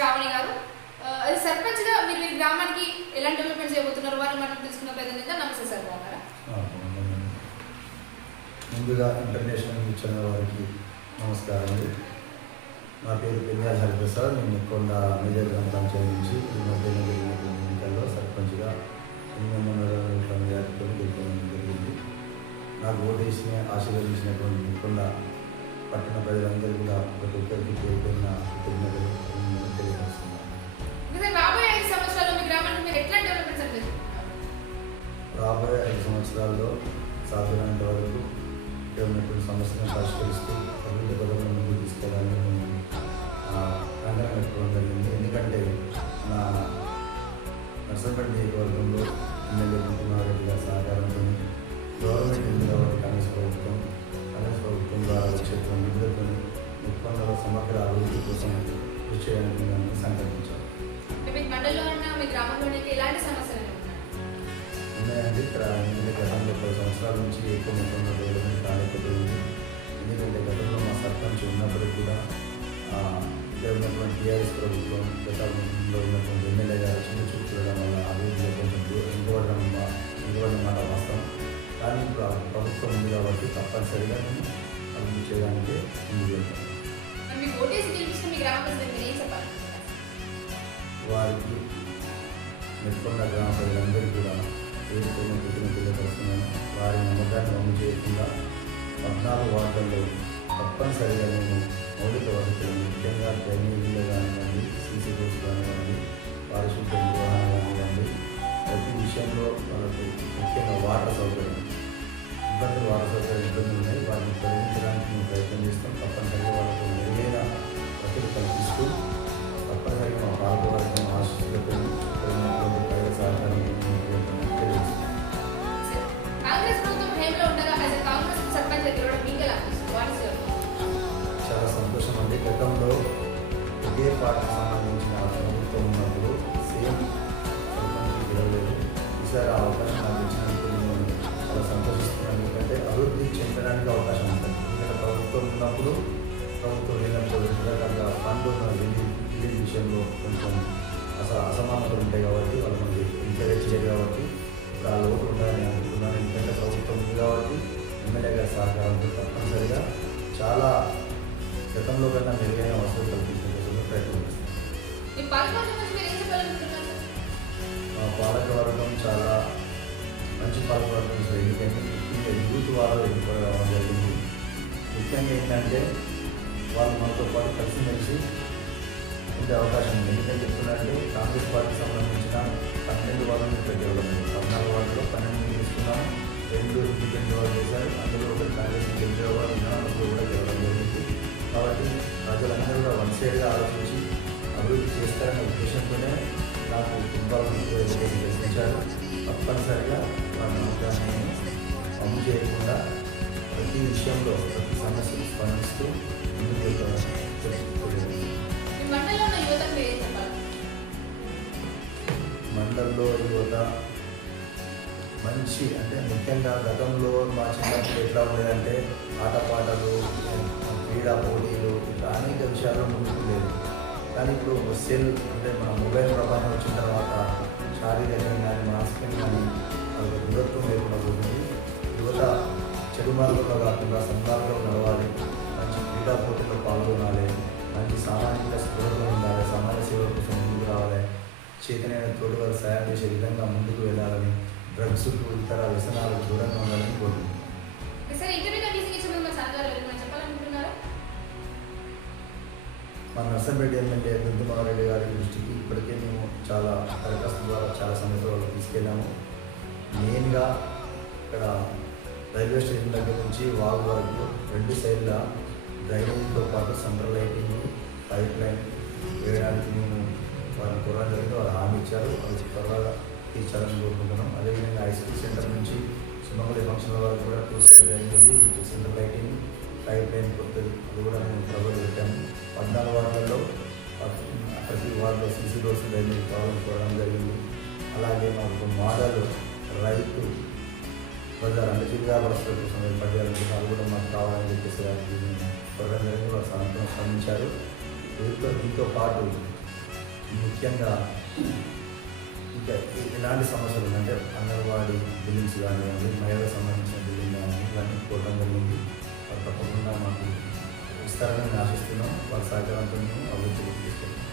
శ్రావణి గారు. సర్పంచ్గా మీరు ఈ గ్రామానికి ఎలాంటి డెవలప్మెంట్ చేయబోతున్నారు? వారు మనం తెలుసుకున్న ప్రజలంతా నమస్తే సార్ బాగున్నారా? ముందుగా ఇంటర్నేషనల్ న్యూస్ ఛానల్ వారికి నమస్కారం నా పేరు పెరియాల హరిప్రసాద్. నేను కొండ మేజర్ గ్రామ పంచాయతీ నుంచి ఈ మధ్యన జరిగినటువంటి ఎన్నికల్లో సర్పంచ్గా ఎనిమిది వందల ఓట్ల మెజార్టీతో గెలుపొందడం జరిగింది. నాకు ఓటేసిన ఆశీర్వదించినటువంటి కొండ పట్టణ ప్రజలందరూ కూడా ప్రతి ఒక్కరికి కృతజ్ఞతలు తెలియజేస్తున్నాను ఇంకా సార్ రాబోయే ఐదు సంవత్సరాల్లో సాధ్యమైనంత వరకు ఉన్నటువంటి సమస్యలను పరిష్కరిస్తూ అభివృద్ధి పథకం ముందుకు తీసుకెళ్ళాలని కంకణం పెట్టుకోవడం జరిగింది. ఎందుకంటే నా నర్సంపేట నియోజకవర్గంలో ఎమ్మెల్యే ముఖ్యమారెడ్డి గారి సహకారంతో గవర్నమెంట్ ఎన్నికల కాంగ్రెస్ ప్రభుత్వం కాంగ్రెస్ ప్రభుత్వం ద్వారా సమగ్ర అభివృద్ధి కోసం కృషి చేయడానికి నేను సంకల్పించాను అంటే మీ మండలంలో ఉన్న మీ గ్రామంలో ఇంకా ఎలాంటి సమస్యలు ఉన్నాయి? ఉన్నాయండి. ఇక్కడ ఎందుకంటే గతంలో పది సంవత్సరాల నుంచి ఎక్కువ మొత్తంలో డెవలప్మెంట్ కాలేకపోయింది ఎందుకంటే గతంలో మా సర్పంచ్ ఉన్నప్పటికీ కూడా ఇక్కడ ఉన్నటువంటి టీఆర్ఎస్ ప్రభుత్వం గతంలో ఉన్నటువంటి ఎమ్మెల్యే గారు చిన్న చూపు చూడడం వల్ల అభివృద్ధిలో ప్రభుత్వం ఉంది కాబట్టి తప్పనిసరిగా నేను అభివృద్ధి చేయడానికి వారికి మెట్కొండ గ్రామ ప్రజలందరూ కూడా పేరుకున్న పెట్టిన తెలియపరుస్తున్నాను వారి నమ్మకాన్ని అమలు చేయకుండా పద్నాలుగు వార్డుల్లో తప్పనిసరిగా నేను మౌలిక వసతులు ముఖ్యంగా డ్రైనేజీలు కానివ్వండి సీసీ రోడ్స్ కానివ్వండి పారిశుద్ధ నిర్వహణ కానివ్వండి. ప్రతి విషయంలో వాళ్ళకు ముఖ్యంగా వాటర్ సౌకర్యం ఇబ్బందులు వాటర్ సౌకర్యం ఇబ్బందులు ఉన్నాయి వాటిని తొలగించడానికి మేము ప్రయత్నం చేస్తాం తప్పనిసరిగా వాళ్ళకు మెరుగైన వసతులు కల్పిస్తూ తప్పనిసరిగా మా పాల్గొవాల్సిన ఆశీస్సులతో కలిగినటువంటి ప్రజల సహకారం తెలియజేస్తాం సార్, కాంగ్రెస్ ప్రభుత్వం హేమలో ఉండగా యాజ్ ఎ కాంగ్రెస్ సర్పంచ్ గెలవడం మీకు ఎలా అనిపిస్తుంది వాట్ ఇస్ యువర్ చాలా సంతోషం అండి గతంలో ఇదే పార్టీకి ఉన్నప్పుడు ప్రభుత్వం లేనప్పుడు రకరకాల ఫండ్ రిలీజ్ విషయంలో కొంచెం అస అసమానతలు ఉంటాయి కాబట్టి వాళ్ళు మనకి ఎంకరేజ్ చేయరు కాబట్టి ఇప్పుడు ఆ లోటు ఉండాలని అనుకుంటున్నాను. ఎందుకంటే ప్రభుత్వం ఉంది కాబట్టి ఎమ్మెల్యే గారి సహకారంతో తప్పనిసరిగా చాలా గతంలో కన్నా మెరుగైన వసతులు కల్పించే ప్రయత్నం మీ పాలకవర్గం చాలా మంచి పాలకవర్గం. సార్ ఎందుకంటే యూత్ వాళ్ళు ఎక్కువ రావడం జరిగింది. ముఖ్యంగా ఏంటంటే వాళ్ళు మనతో పాటు కలిసిమెలిసి ఉండే అవకాశం ఉంది. ఎందుకంటే చెప్తున్నారంటే కాంగ్రెస్ పార్టీకి సంబంధించిన పన్నెండు వార్డులు ఇక్కడ డెవలప్మెంట్ పద్నాలుగు వాళ్ళలో పన్నెండు తీసుకున్నాం రెండు డిపెండ్ వాళ్ళు చేశారు. అందులో ఒకటి కాంగ్రెస్ గెలిచే వాళ్ళు ఉన్నారు కూడా గెలవడం జరిగింది. కాబట్టి ప్రజలందరూ కూడా వన్ సైడ్గా ఆలోచించి అభివృద్ధి చేస్తారనే ఉద్దేశంతోనే నాకు ఇన్వాల్వ్మెంట్ ప్రశ్నించారు తప్పనిసరిగా వాళ్ళ నమ్మకాన్ని అమలు చేయకుండా ప్రతి విషయంలో ప్రతి సమస్యను స్పందిస్తూ ముందుకు మండలంలో యువత మంచి అంటే ముఖ్యంగా గతంలో మా చిన్నప్పుడు ఎట్లా ఉండేదంటే ఆటపాటలు క్రీడా పోటీలు ఇట్లా అనేక విషయాల్లో ముందుకు లేదు కానీ ఇప్పుడు సెల్ అంటే మన మొబైల్ ప్రపంచం వచ్చిన తర్వాత శారీరకంగా కానీ మానసికంగా కానీ వాళ్ళకి దూరత్వం లేకుండా పోతుంది. యువత చెడు మార్గంలో కాకుండా సన్మార్గంలో నడవాలి. మంచి క్రీడా పోటీల్లో పాల్గొనాలి. మంచి సామాజిక స్పృహతో ఉండాలి. సమాజ సేవ కోసం ముందుకు రావాలి. చేతనైన తోడు వారు సాయం చేసే విధంగా ముందుకు వెళ్ళాలని డ్రగ్స్ ఇతర వ్యసనాలకు దూరంగా ఉండాలని కోరుకుంటున్నాను. మన నర్సంపేట ఎమ్మెల్యే దుద్దుమారెడ్డి గారి దృష్టికి ఇప్పటికే మేము చాలా దరఖాస్తు ద్వారా చాలా సమస్యలు తీసుకెళ్ళాము. మెయిన్గా ఇక్కడ రైల్వే స్టేషన్ దగ్గర నుంచి వాగు వరకు రెండు సైడ్ల డ్రైవింగ్తో పాటు సెంట్రల్ లైటింగ్ పైప్ లైన్ వేయడానికి మేము వారిని కోరడం జరిగింది. వారు హామీ ఇచ్చారు. అది త్వరగా తీర్చాలని కోరుకుంటున్నాం. అదేవిధంగా హై సెంటర్ నుంచి సుమంగళి ఫంక్షన్ వరకు కూడా two side drainage with central lighting pipe line కొత్తది. అది కూడా మేము ప్రవేశపెట్టాము పద్నాలుగు వార్డులలో ప్రతి వార్డులో సీసీ రోడ్స్ డ్రైనేజ్ కావాలని కోరడం జరిగింది. అలాగే మాకు మోడల్ రైతు బజార్ అంటే చిరు కోసం ఏర్పాటు చేయాలనుకుంటున్నారు అది కూడా మాకు కావాలని చెప్పేసి వారికి కోరడం జరిగింది వారు సాయంత్రం స్పందించారు. వీటితో దీంతో పాటు ముఖ్యంగా ఇంకా ఎలాంటి సమస్యలు ఉన్నాయి? అంటే అంగన్వాడీ బిల్డింగ్స్ కానివ్వండి మహిళలకు సంబంధించిన బిల్డింగ్ కానీ ఇవన్నీ కోవడం జరిగింది. వాళ్ళు తప్పకుండా మాకు ఇస్తారని ఆశిస్తున్నాం. వాళ్ళ సహకారంతో అభివృద్ధి తీసుకెళ్తాం